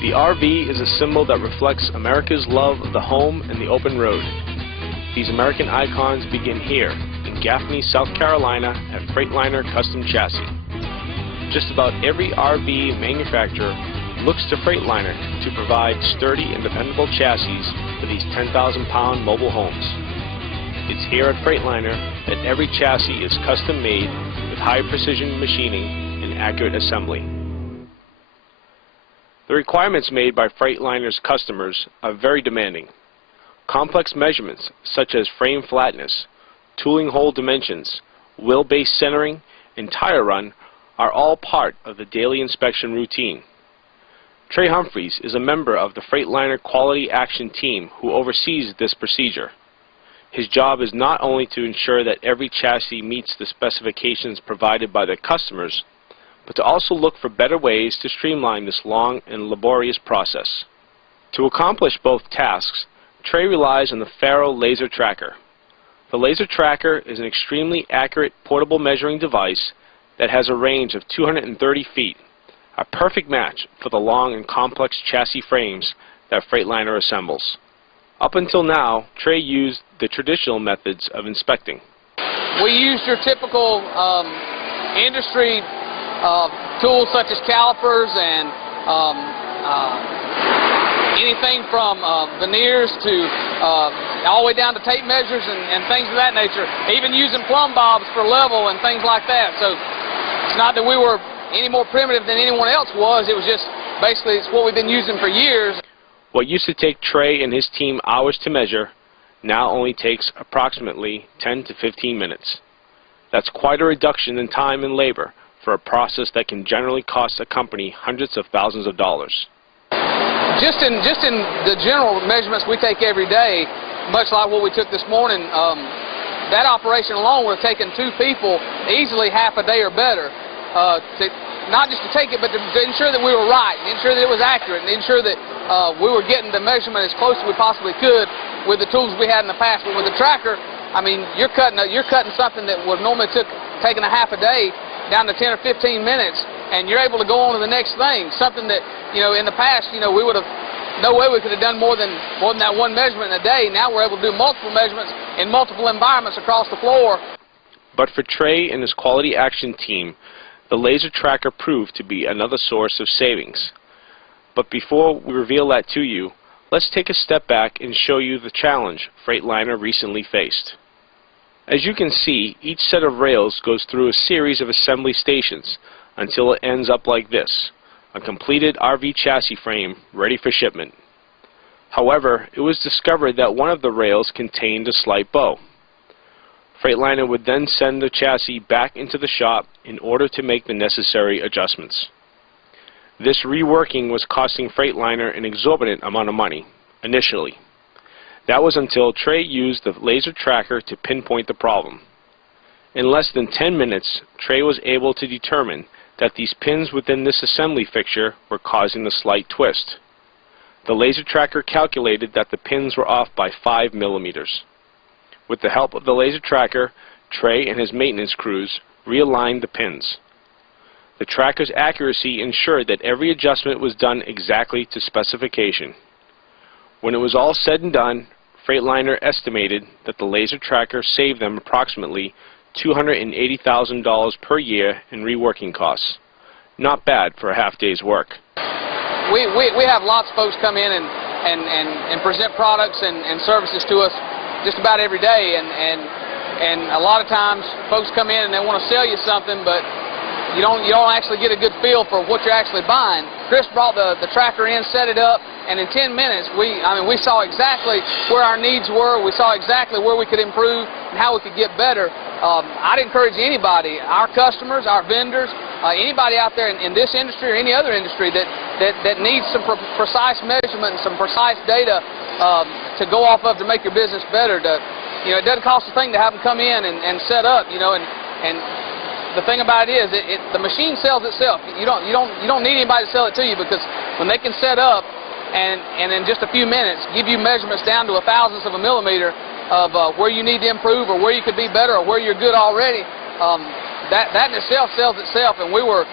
The RV is a symbol that reflects America's love of the home and the open road. These American icons begin here in Gaffney, South Carolina at Freightliner Custom Chassis. Just about every RV manufacturer looks to Freightliner to provide sturdy and dependable chassis for these 10,000-pound mobile homes. It's here at Freightliner that every chassis is custom made with high precision machining and accurate assembly. The requirements made by Freightliner's customers are very demanding. Complex measurements such as frame flatness, tooling hole dimensions, wheelbase centering, and tire run are all part of the daily inspection routine. Trey Humphreys is a member of the Freightliner Quality Action Team who oversees this procedure. His job is not only to ensure that every chassis meets the specifications provided by the customers, but to also look for better ways to streamline this long and laborious process. To accomplish both tasks, Trey relies on the Faro laser tracker. The laser tracker is an extremely accurate portable measuring device that has a range of 230 feet, a perfect match for the long and complex chassis frames that Freightliner assembles. Up until now, Trey used the traditional methods of inspecting. We used your typical industry tools such as calipers and anything from veneers to all the way down to tape measures and things of that nature, even using plumb bobs for level and things like that. So it's not that we were any more primitive than anyone else was, it was just basically it's what we've been using for years. What used to take Trey and his team hours to measure now only takes approximately 10 to 15 minutes. That's quite a reduction in time and labor for a process that can generally cost a company hundreds of thousands of dollars. Just in the general measurements we take every day, much like what we took this morning, that operation alone would have taken 2 people easily half a day or better. Not just to take it, but to ensure that we were right, ensure that it was accurate, and ensure that we were getting the measurement as close as we possibly could with the tools we had in the past. But with the tracker, I mean, you're cutting something that would normally taking a half a day down to 10 or 15 minutes, and you're able to go on to the next thing. Something that, in the past, we would have, no way we could have done more than that one measurement in a day. Now we're able to do multiple measurements in multiple environments across the floor. But for Trey and his Quality Action Team, the laser tracker proved to be another source of savings. But before we reveal that to you, let's take a step back and show you the challenge Freightliner recently faced. As you can see, each set of rails goes through a series of assembly stations until it ends up like this, a completed RV chassis frame ready for shipment. However, it was discovered that one of the rails contained a slight bow. Freightliner would then send the chassis back into the shop in order to make the necessary adjustments. This reworking was costing Freightliner an exorbitant amount of money, initially. That was until Trey used the laser tracker to pinpoint the problem. In less than 10 minutes, Trey was able to determine that these pins within this assembly fixture were causing the slight twist. The laser tracker calculated that the pins were off by 5 millimeters. With the help of the laser tracker, Trey and his maintenance crews realigned the pins. The tracker's accuracy ensured that every adjustment was done exactly to specification. When it was all said and done, Freightliner estimated that the laser tracker saved them approximately $280,000 per year in reworking costs. Not bad for a half day's work. We have lots of folks come in and present products and services to us just about every day, and a lot of times folks come in and they want to sell you something, but you don't actually get a good feel for what you're actually buying. Chris brought the tracker in, set it up, and in 10 minutes we saw exactly where our needs were. We saw exactly where we could improve and how we could get better. I'd encourage anybody, our customers, our vendors, anybody out there in this industry or any other industry that needs some precise measurement and some precise data to go off of to make your business better. It doesn't cost a thing to have them come in and set up, and the thing about it is, the machine sells itself. You don't need anybody to sell it to you, because when they can set up and in just a few minutes give you measurements down to a thousandth of a millimeter of where you need to improve or where you could be better or where you're good already, that in itself sells itself, and we were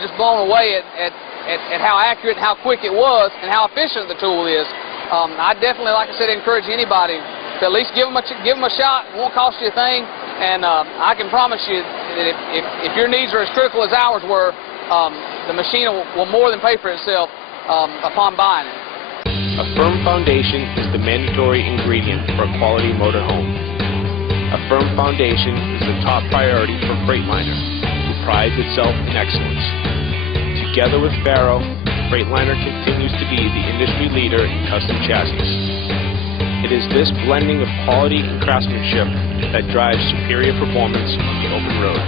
just blown away at how accurate and how quick it was and how efficient the tool is. I definitely, like I said, encourage anybody to at least give them a shot. It won't cost you a thing, and I can promise you that if your needs are as critical as ours were, the machine will more than pay for itself upon buying it. A firm foundation is the mandatory ingredient for a quality motorhome. A firm foundation is the top priority for Freightliner, who prides itself in excellence. Together with Faro, Freightliner continues to be the industry leader in custom chassis. It is this blending of quality and craftsmanship that drives superior performance on the open road.